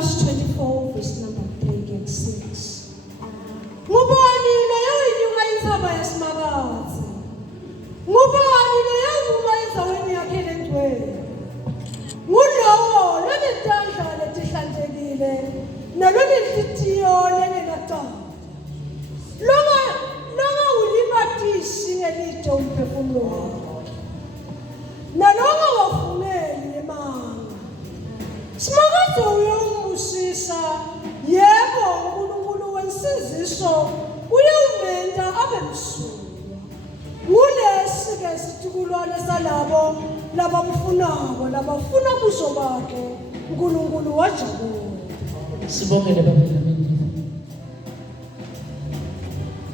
Psalms 24 verse number 3 and 6. Ngubani leyo inyuka inthaba yasimakazi? Ngubani leyo uvuma endaweni yakhe lengcwele? Ngulowo lonezandla letihlanzekile nalonenhliziyo lengenacala. Longa ulibatisi ngelitho umphefumulo wakho. Nalonga wavumeli emanga. Simakazi uyombusisa, yebo uNkulunkulu wensiziso uyawumenta abe msulwa. Ngulesi-ke isithukulwane salabo labamfunako, labafuna ubuso bakhe, uNkulunkulu wajabula. Sibongele Baba lamendini.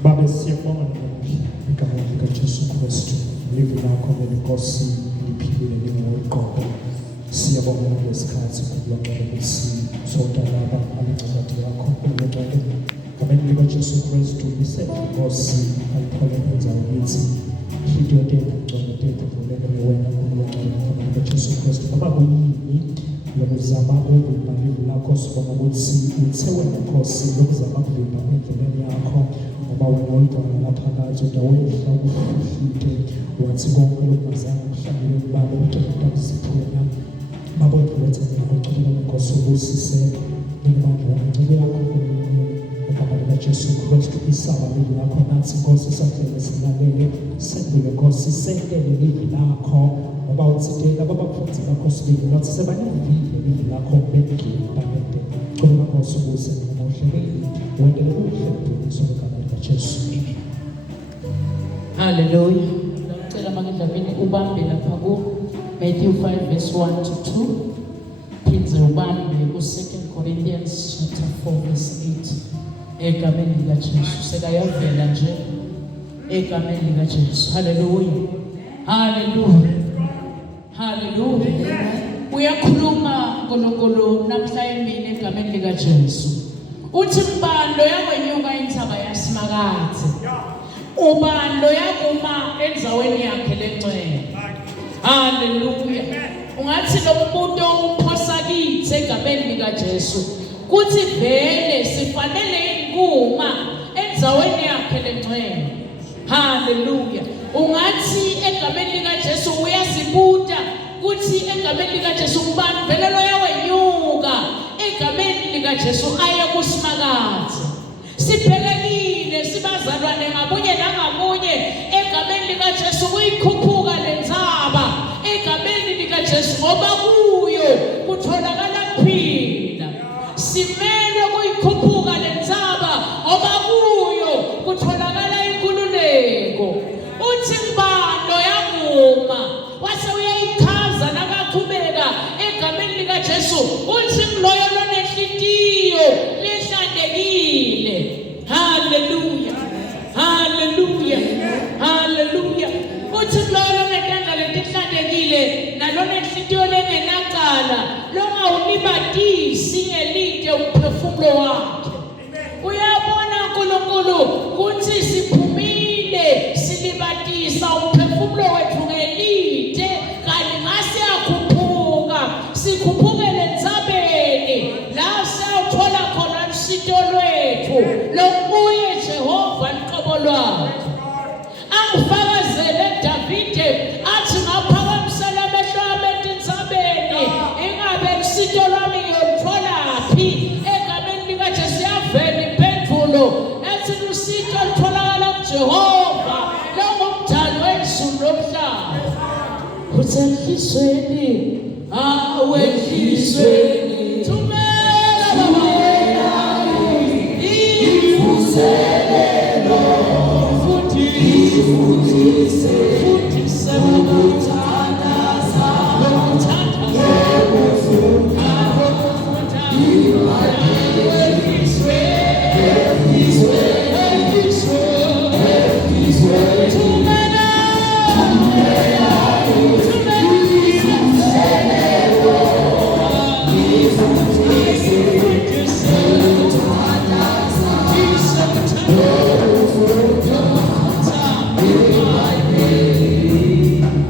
Baba siyabonga igama likaJesu Kristu live lakho ngeNkosi liphilile lingoqobo. Siyabonga ngesikhathi kulungile sonke laba abancwadi yakho kulungile. Ngameni likaJesu Kristu isenkosi ayithole enzayo yithi hidode ngcwele kuvuleke wena kulungile. Ngameni likaJesu Kristu baba kuyini lokuzama ukuvimba live lakho sibonga ukuthi uthe wena Nkosi lokuzama ukuvimba endleleni yakho ngoba wena uyibona ngaphakathi endaweni hlawuhlike wathi konke lokuzama ukuhlangana kubaba ucela ukusiphuna baba wethu ngicela Nkosi ubusise ngemandla yakho yakho egama likaJesu Kristu isaba live lakho nathi Nkosi sahlele silalele sendele Nkosi sendele live lakho ngoba uthidela babafundi bakho sibili nathi sebanivile live lakho bengile bamende cela Nkosi ubuse ngohleleli wendele ukuhlebela isogama likaJesu. Hallelujah. Ngicela makindabeni ubambe lapha ku Matthew 5 verse 1 to 2. Phindze ubambe ku 2 Corinthians chapter 4 verse 8. Egameni likaJesu. Sekayavela nje egameni likaJesu. Hallelujah. Hallelujah. Hallelujah. Uyakhuluma nkulunkulu namhlanje egameni likaJesu. Uthi mbando yakwenyuka inthaba yasimakazi. Ubando yakuma enzaweni yakhe lengcwele. Hallelujah. Ungathi lo muntu uphosa kithi egameni likaJesu kuthi vele sifanele inkuma enzaweni yakhe lengcwele. Hallelujah. Ungathi egameni likaJesu uyasibuta kuthi egameni likaJesu ubani vele lo yawenyuka egameni likaJesu aye kusimakazi. Sibhekekile sibazalwane ngabunye nangamunye egameni likaJesu kuyikhuphuka lenzaba egameni likaJesu ngoba kuyo kutholakala kuphila. Simele kuyikhuphuka lenzaba ngoba kuyo kutholakala inkululeko. Uthi mbando yakuma wase uyayichaza nakaqhubeka egameni likaJesu uthi mloyo lonenhliziyo lihlandekile. Hallelujah. Hallelujah. Hallelujah. Uthi mloyo netandla letihlandekile nalonenhliziyo lengenacala longawulibatisi ngelithe umphefumulo wakhe. Uyabona uNkulunkulu kuthi siphumile silibatisa umphefumulo wethu ngelithe kanti ngase akhuphuka sikhuphukele nzabeni la sawuthola khona usito lwethu lokuye Jehova liqobo lwakhe. Angifakazele Davide athi ngaphakamsela amehlo ami entabeni ingabe usito lwami ngiyolutholaphi egameni likaJesu yavela impendulo ethi usito litholakala kuJehova longumdali wezulu lomhlaba. Uthi enhlizweni enhlizweni thumela baba ivuselelo ifundise ukuthandaza ngokufuna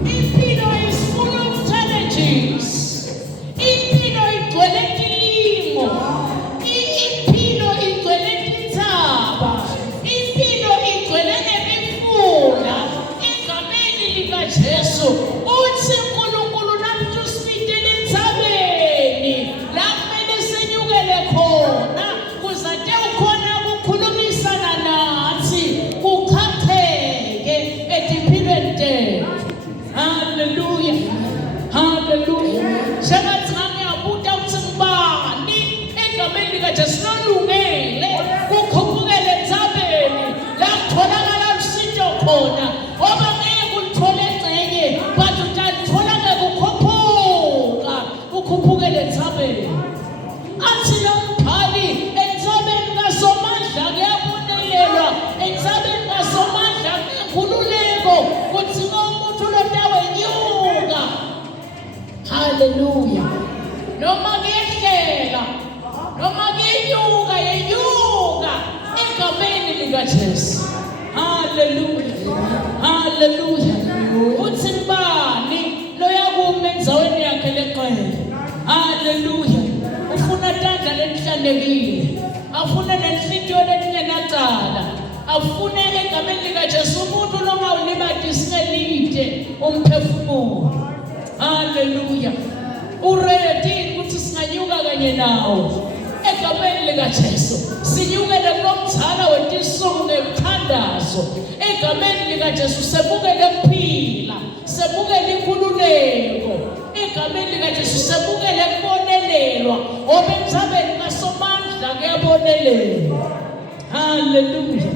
impilo is full of challenges. Impilo igcwele ilimo. khona kuzate ukhona ukukhulumisana nathi kukhatheke ediphilweni tethu. Hallelujah. Hallelujah. Shakathi ngiyabuta ukuthi ngibani egameni likaJesu lolungele kukhupukele entsabeni la kutholakala usizo khona ngoba ngeke ulithole engcenye but utalithola ukhuphukele entsabeni. Athi lo mbhali entsabeni kaSomandla kuyabonelelwa, entsabeni kaSomandla kunenkululeko kuthi umuntu lotawe nyuka. Hallelujah. Noma kuyehlela noma kuyenyuka yenyuka egameni likaJesu. Hallelujah. Hallelujah. Uthi ngibani loyakume endzaweni yakhe leqele. Hallelujah. Ufuna tandla lenhlanekile, afune nenhliziyo leningenacala, afune egameni likaJesu umuntu longawulibadisi ngelide umphefumulo. Hallelujah. Uready ukuthi singanyuka kanye nawo egameni likaJesu, sinyukele kulomthana wetinsuku ngemthandazo egameni likaJesu, sebukele ukuphila, sebukele inkululeko egameni likaJesu, sebukele ukubonelelwa ngoba entsabeni kaSomandla kuyabonelelwa. Hallelujah.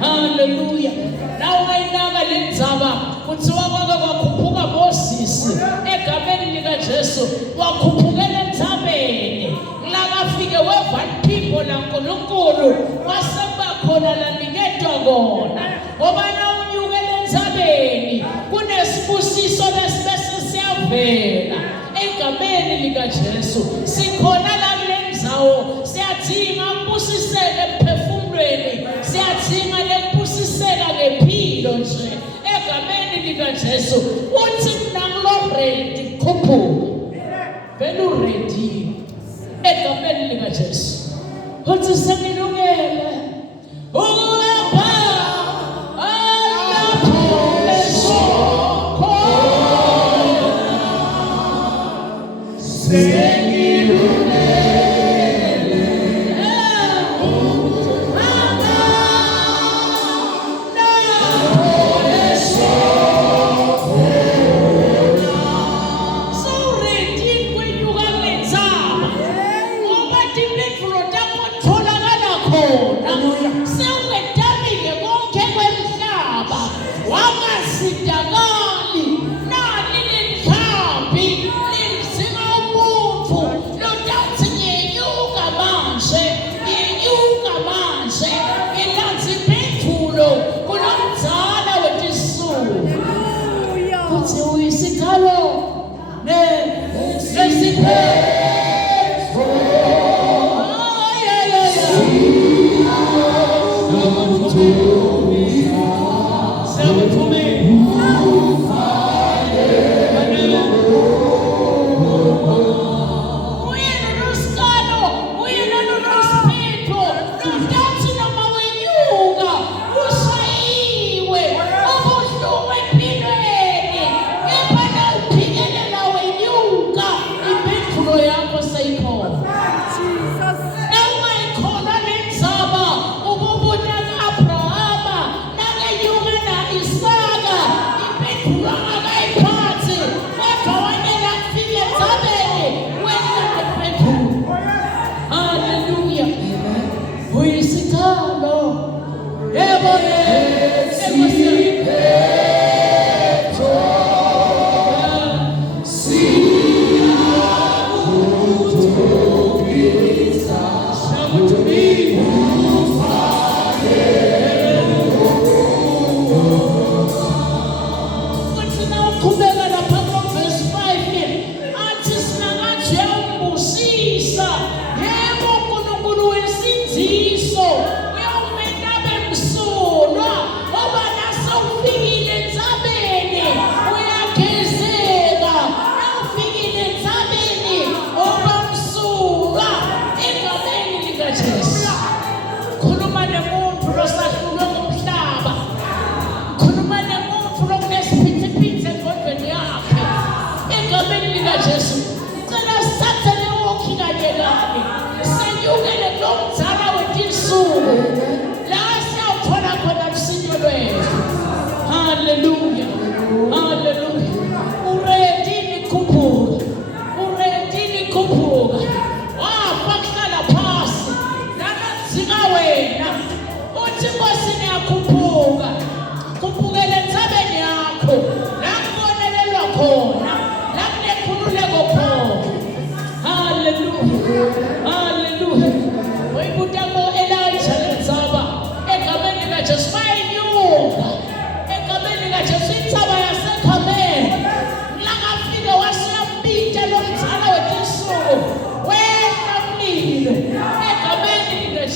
Hallelujah. Nawe ungayinaka le ndzaba kuthiwa kwake kwakhuphuka Moses egameni likaJesu, wakhuphukela entsabeni lakafike weva iphimbo laNkulunkulu waseba khona laniketwa kona ngoba nawunyukela entsabeni kunesibusiso lesibese siyavela egameni likaJesu. Sikhona la kule ndzawo siyadzinga ukubusiseka emphefumulweni, siyadzinga nekubusiseka ngempilo nje egameni likaJesu. Uthi mina ngilo-ready kukhuphuka, vele u-ready egameni likaJesu. Uthi sengilungele ukuhamba lapho esokho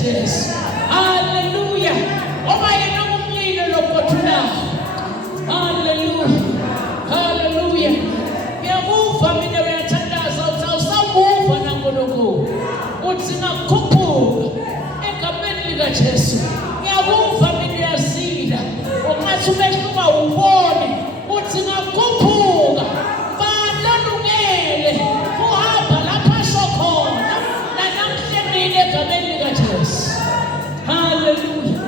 likajesu. Haleluya. Oma yena umlilo lokotula. Haleluya. Haleluya. Ngiyakuva mina uyathandaza uthi awusamuva nankulunkulu. Uthi ngakhuphuka egameni likajesu. Ngiyakuva mina uyazila. Ungathi umehluka ubone. Uthi ngakhuphuka. Balungele kuhamba lapha sokhona. Nanamhlanje egameni likajesu. Hallelujah.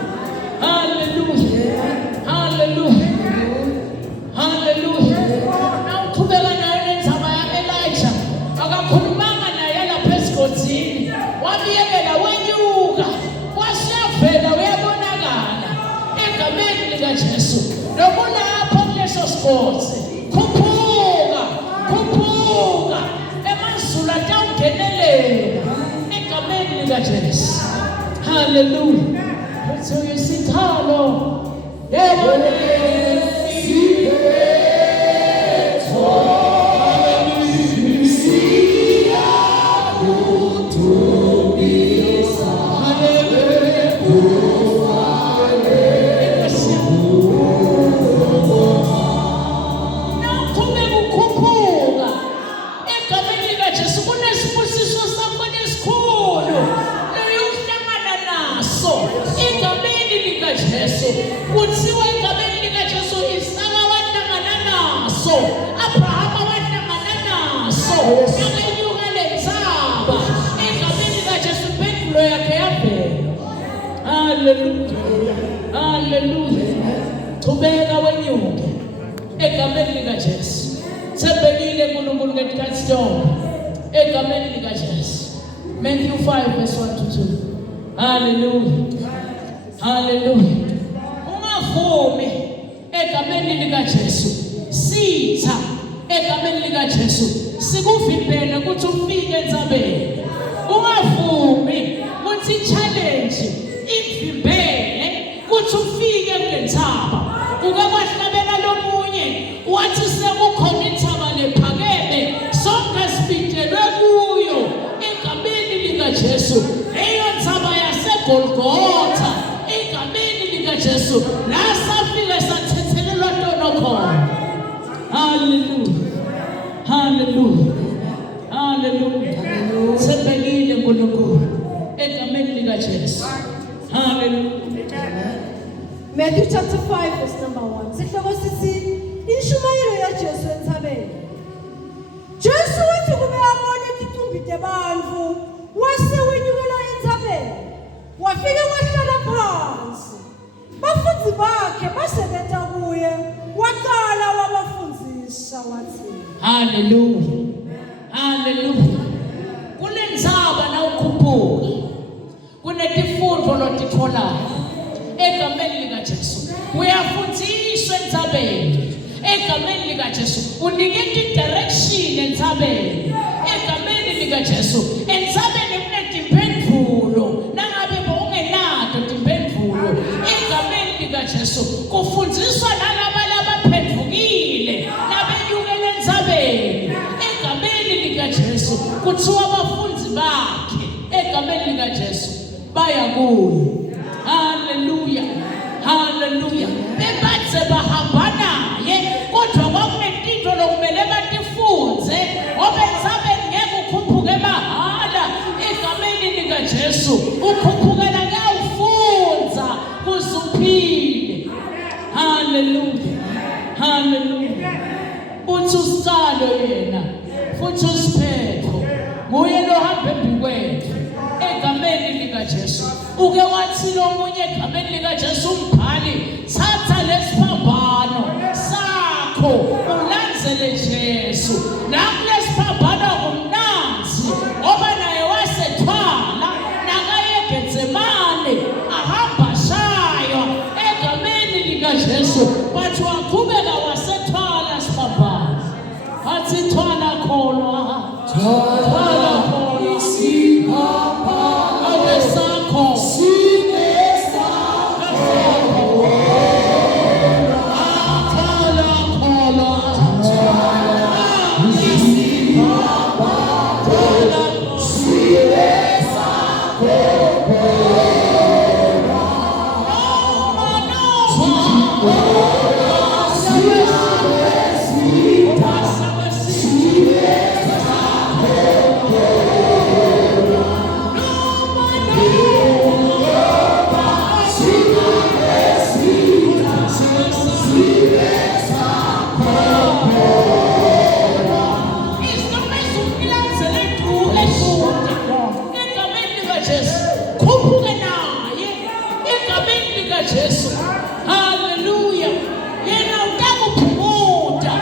Hallelujah. Hallelujah. Hallelujah. Now uqhubeka nayo lenzaba ya-Elijah. Akakhulumanga naye lapha esigodini. Wabiyekela wenyuka. Wasiyavela uyabonakala. Egameni likajesu. Nokulapho kuleso sigodi. Khuphuka. Khuphuka. Emazulu atawungenelela. Egameni likajesu. Hallelujah. So you sit hello. Kuthiwa egameni likajesu Isaka wahlangana naso, Abrahama wahlangana naso, akanyuka lenzaba egameni likajesu impendulo yakhe yavela. Hallelujah. Hallelujah. Qhubeka wenyuke egameni likajesu. Thembekile uNkulunkulu ngesikhathi egameni likajesu. Matthew 5 verse 1 to 2. Hallelujah. Hallelujah. Ungavumi egameni likajesu. Sitha egameni likajesu. Sikuvimbele ukuthi ufike entsabeni. Ungavumi ukuthi challenge ikuvimbele ukuthi ufike kulensaba. Uke kwahlabela lomunye wathi sekukhona inthaba lephakeme sonke sibingelwe kuyo egameni likajesu. Leyo nthaba yaseGolgotha egameni likajesu la safika sathethelelwa ntono khona. Hallelujah. Hallelujah. Hallelujah. Thembekile uNkulunkulu egameni likajesu. Hallelujah. Matthew chapter 5 verse number 1. Sihloko sithi inshumayelo yaJesu entsabeni. Jesu wathi kube abone izitumbi zabantu wase wenyukela entsabeni. Wafika wahlala phansi. Bafundi bakhe basebenza kuye. Waqala wabafundisa wathi. Hallelujah. Hallelujah. Kulenzaba na ukhuphuka. Kunetifundo lotitholayo egameni likajesu. Uyafundiswa entsabeni egameni likajesu. Uniketa direction entsabeni egameni likajesu. Entsabeni kunezimpendulo nangabe ungenazo impendulo egameni likajesu. Kufundiswa nalabo abaphendukile nabenyukela entsabeni egameni likajesu. Kuthiwa abafundi bakhe egameni likajesu baya kuye. Hallelujah. Hallelujah. Bebathe bahamba naye kodwa kwakunezinto lokumele batifunze ngoba entsabeni ngeke ukhuphuke mahala egameni likajesu. Ukhuphukela ngiyawufunza kuzuphile. Hallelujah. Hallelujah. Uthi usiqalo yena futhi usiphetho nguye lo hamba embikwethu egameni likajesu. Uke wathi lomunye egameni likajesu umbhali thatha lesiphambano sakho ulandzele Jesu. Nakulesiphambano kumnanzi ngoba naye wasethwala nakayeGetsemane ahamba shaywa egameni likajesu. Bathi waqhubeka wasethwala siphambano. Wathi thwala kholwa. Thwala kholwa. Awesakho. Thwala kholwa. likaJesu khuphuka naye egameni likaJesu. Haleluya. Yena utakuphumuda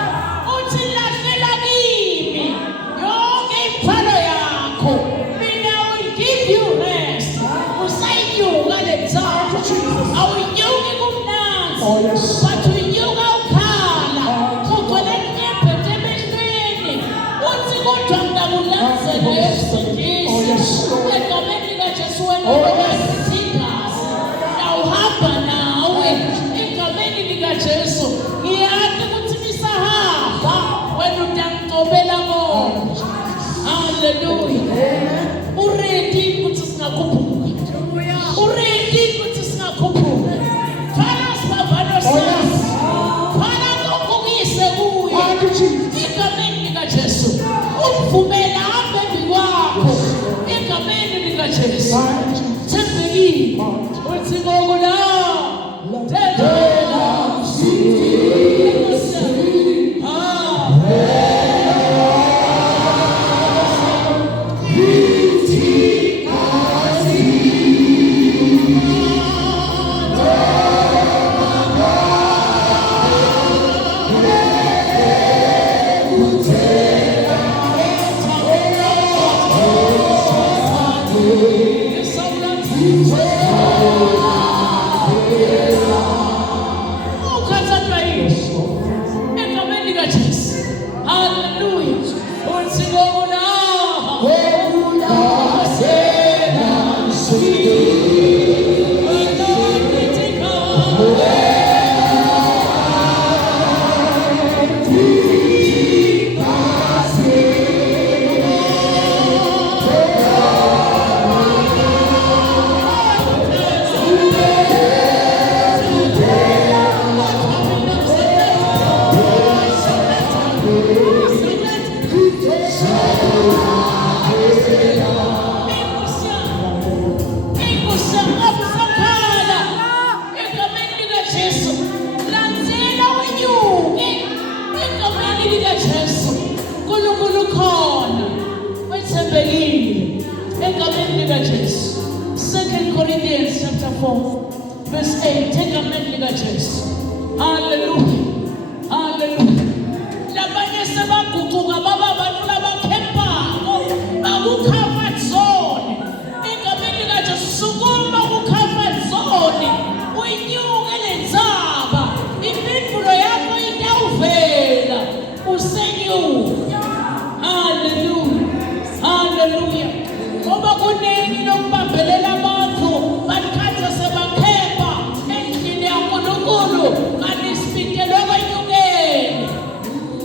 uthi lahlela kimi yonke imithwalo yakho, mina will give you rest. Usayinyuka le ndzawo, awunyuki kumnanzi, but unyuka ukhala ugcwele inyembethe emehlweni, uthi kodwa ngidakulandzela yesifundisi egameni likaJesu. Wena ungazithingazi nawuhamba nawe egameni likaJesu. Ngiyazi ukuthi nisahamba wena utangicobela bona. Haleluya. Uready ukuthi singakhuphuka, uready ukuthi singakhuphuka. Fana sibavalo sami, fana kokukise kuye egameni likaJesu. Umvumela ahambe bikwakho egameni likaJesu. Thembekile uthi ngokula thembela Second Corinthians chapter 4 verse 8. Egameni likaJesu. Hallelujah. Hallelujah. Labanye sebaguquka baba abantu labaphephayo baku-comfort zone. Egameni likaJesu sukuma ku-comfort zone, uyinyuke le ndzaba, impindulo yakho itawuvela, usenyuka. Hallelujah. Hallelujah. Ngoba kuningi lokubambelela abantu bakhatha sebakhepha endlini yaNkulunkulu kanti sibingelwe kwenyukeni.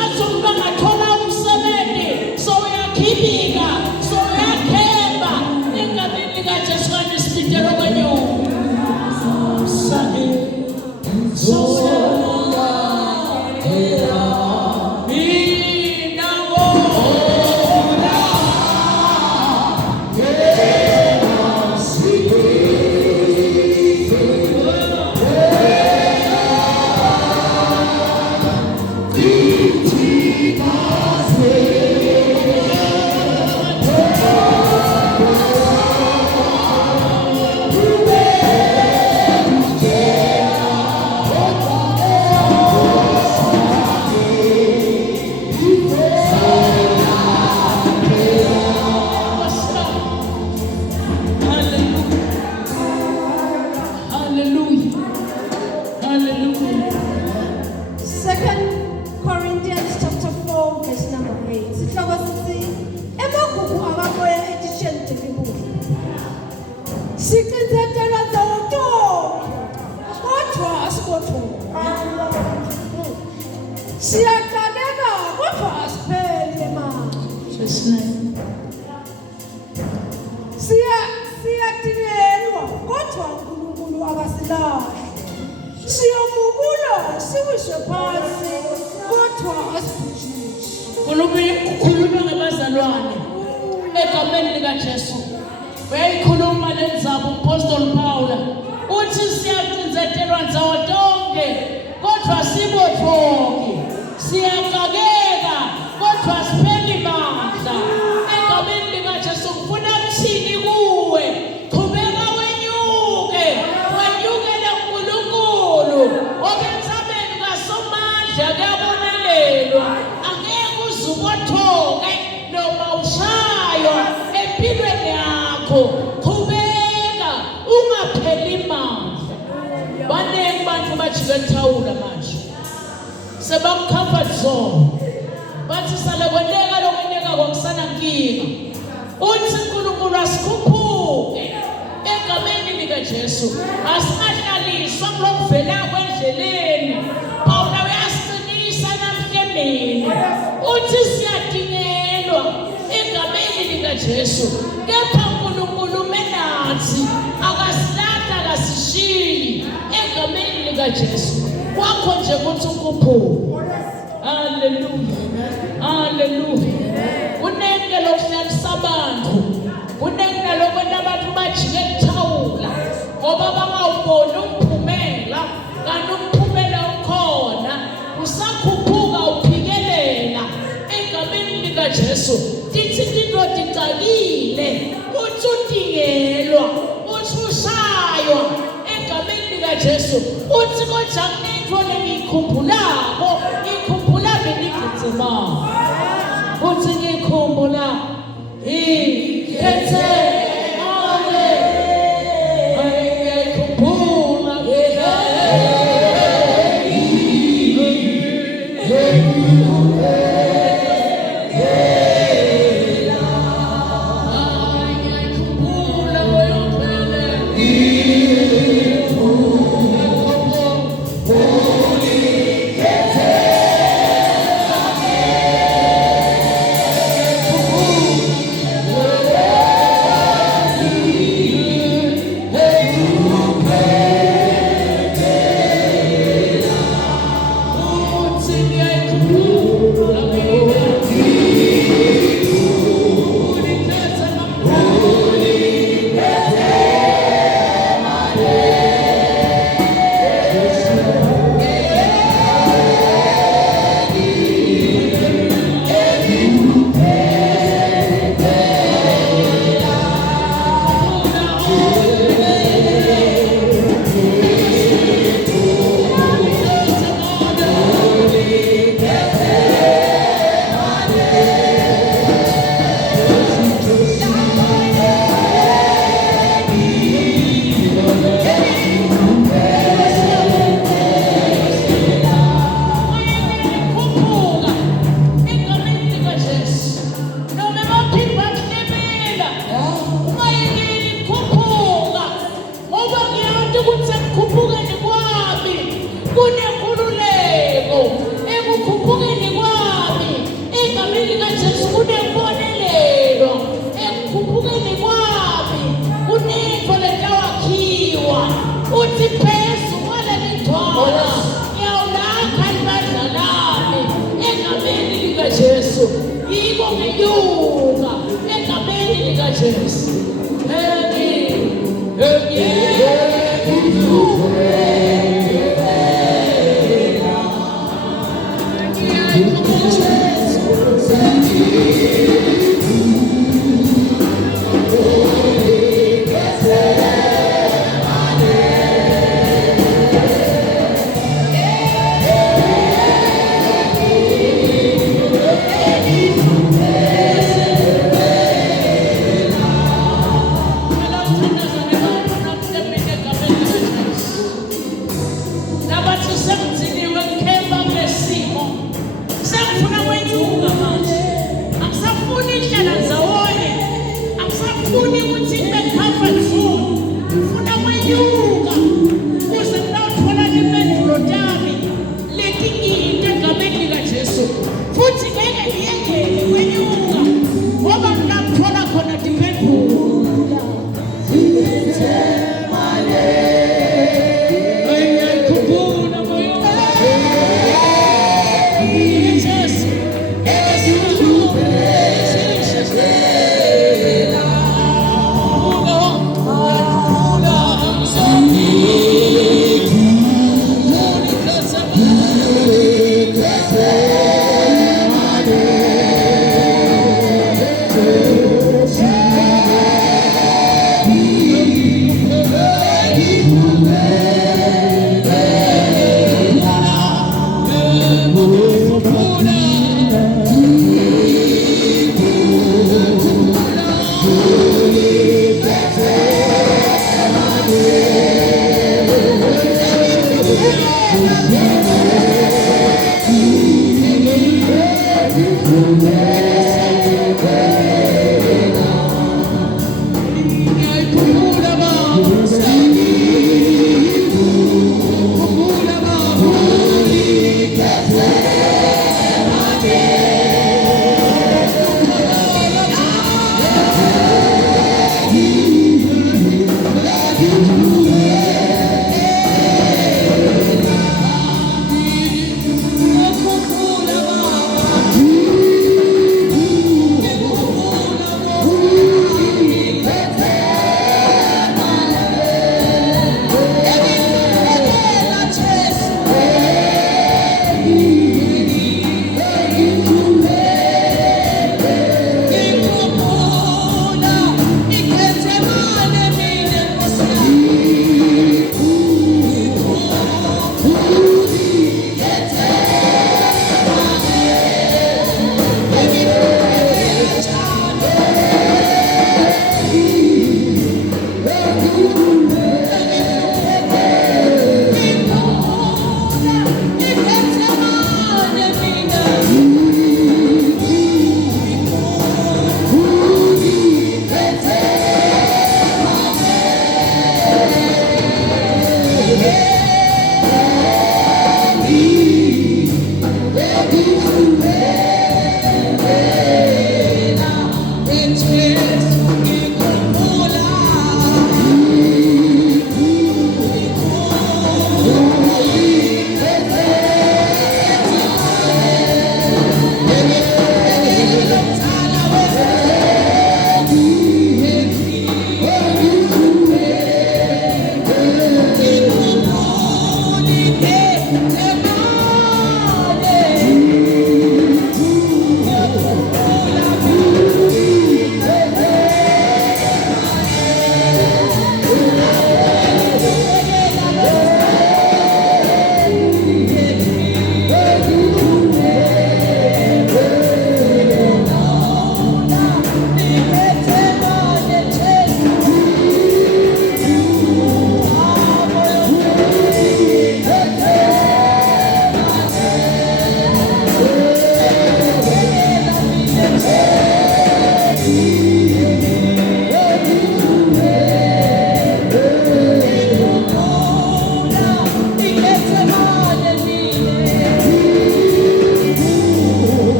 Athi umuntu angathola umsebenzi so uyakhibika, so uyakhepha egameni likaJesu kanti sibingelwe kwenyuka. Siyaqaleka kodwa asipheli manje. Siyadingelwa kodwa uNkulunkulu akasilahli. Siyomukula siwiswe phansi kodwa asibhujisi. Khuluma ngabazalwane egameni likaJesu. Beyikhuluma lenzaba uPostoli Paul uthi siyacinzetelwa nzawo tonke kodwa sibothoki, siyaqakeka kodwa sipheli mandla. Egameni likaJesu ngifuna kuthini kuwe sethawula manje. Sebam-comfort zone. Bathi sale kwenteka lokwenteka kwakusana nkinga. Uthi uNkulunkulu asikhuphuke egameni likaJesu. Asingahlaliswa kulokuvela kwendleleni. Pawula uyasiqinisa namhlanje. Uthi siyadingelwa egameni likaJesu. Kepha uNkulunkulu menathi akasilahla akasishiyi egameni likaJesu. Wakho nje kuthi ukuphupha. Hallelujah. Hallelujah. Kunenge lokuhlalisa abantu. Kunenge lokwenta abantu bajike kuthawula. Ngoba bangawuboni umphumela. Kanti umphumela ukhona. Usakhuphuka uphikelela egameni likaJesu. Tithi into dicakile. Uthi udingelwa. Uthi ushaywa egameni likaJesu. Uthi kodwa kunento engiyikhumbulako. Ngikhumbula benigcema. Uthi ngikhumbula ikhethe ale. Ngikhumbula Amen.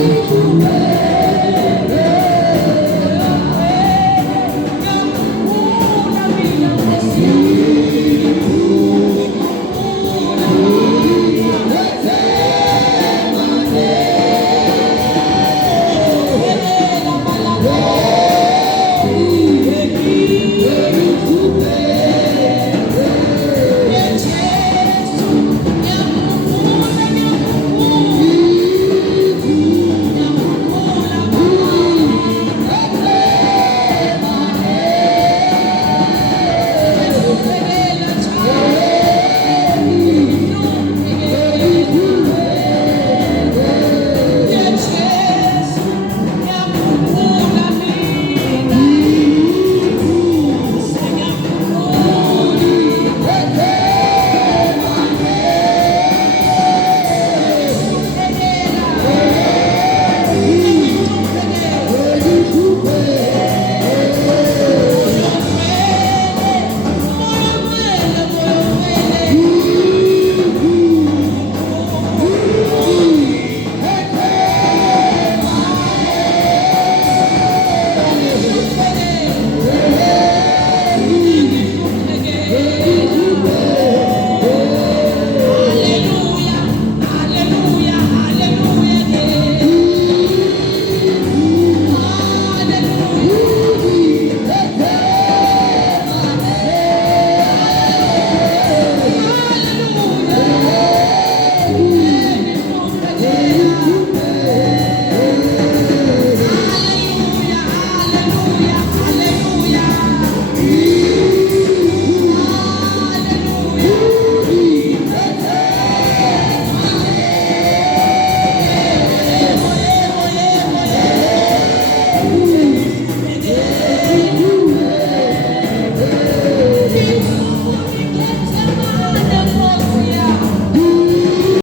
Thank you.